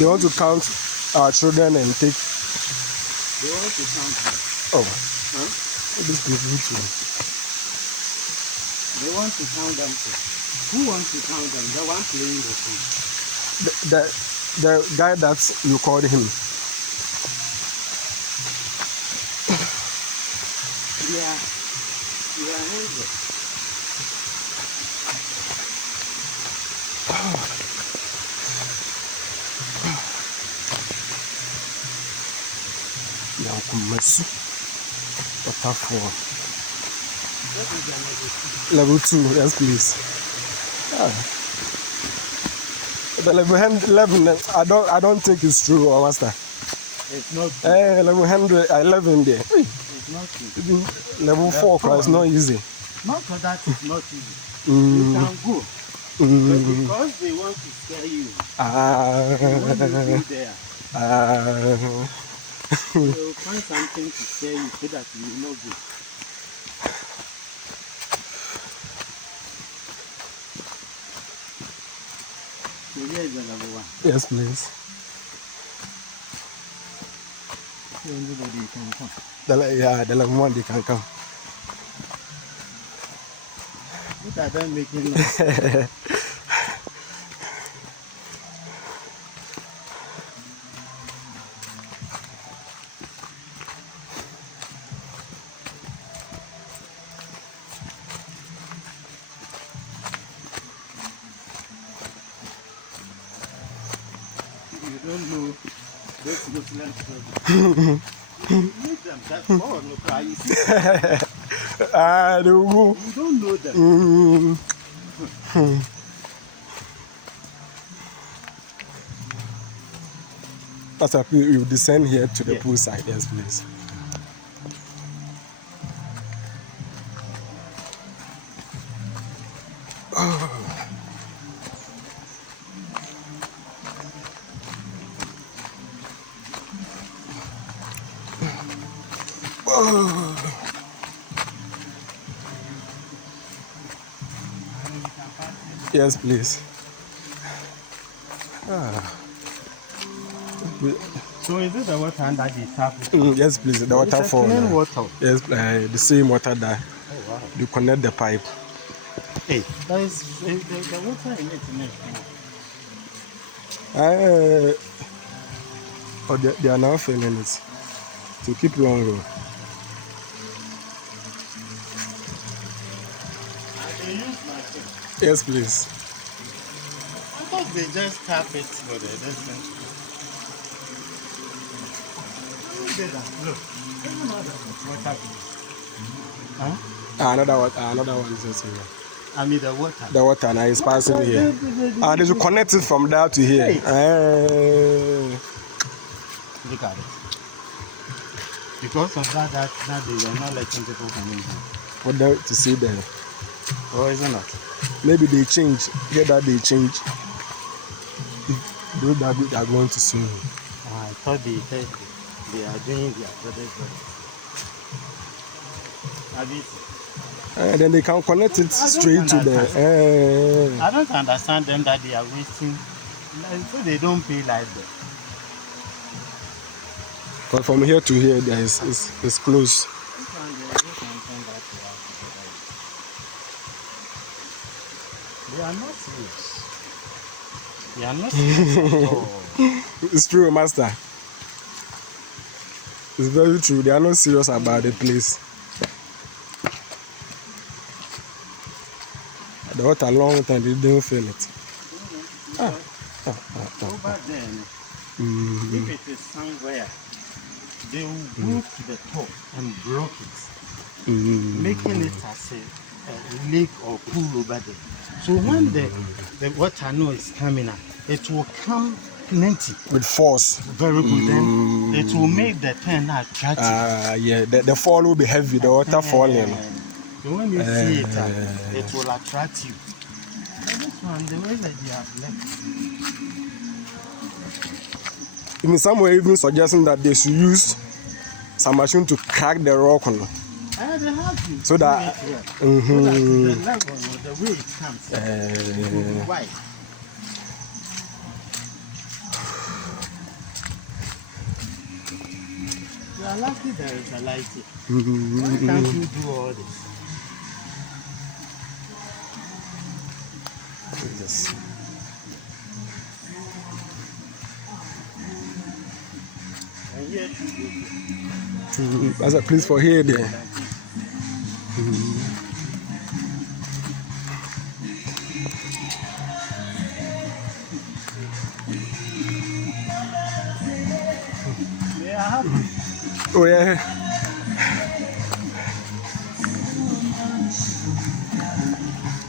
They want to count our children and take. They want to count them. Oh. Huh? This people too. They want to count them too. Who wants to count them? The one playing the phone. The guy that you called him. Yeah. Hungry. Nyankomasu. Waterfall. What is the Level 2, yes please. The level 11, I don't think it's true, or master. It's not true. Level 11 there. It's not true. Level 4 is not easy. Not for that it's not easy. You can go. But because they want to scare you, when you go there, they will find something to scare you so that you will not go. So here is the level 1. Yes, please. So anybody can come. The level 1 they can come. What are they making noise? You don't know those Muslim children. Make them that small, no cry. You see, They will go. you don't know them. Pastor, we will descend here to the poolside. Yes, please. Yes, please. So is it the water under the tap? Yes, please. The waterfall. It's a clean water. Yes, the same water that Oh, wow. you connect the pipe. Hey, there is the water in it. They are now filling it to keep longer. They use machine. Yes, please. I thought they just tap it for the distance. Look, water. Huh? Another one is just here. I mean the water. The water now is passing here. They should connect it from there to here. Look at it. Because of that they were not letting people come in here. For them to see them. Or is it not? Maybe they change. Hear that they change. Those that they are going to swim. I thought they are doing their project. Then they can connect it straight to the. I don't understand them that they are wasting. So they don't pay like that. But from here to here, there is it's close. They are not serious. They are not serious at all. It's true, master. It's very true. They are not serious about the place. The water long time they didn't feel it. Over there, if it is somewhere, they will go to the top and block it, making it as a lake or pool over there. So when the water now is coming up, it will come plenty. With force. Very good. Then it will make the turn attractive. Yeah, the fall will be heavy, the water falling. So when you see it, it will attract you. And this one, the way that they have left. Even some were even suggesting that they should use some machine to crack the rock. They have to So that, so that the level, the way it comes, will be wide. are lucky there is a light here. Why can't you do all this? Yes. And here should be. That's a place for here there. They are happy. Oh yeah.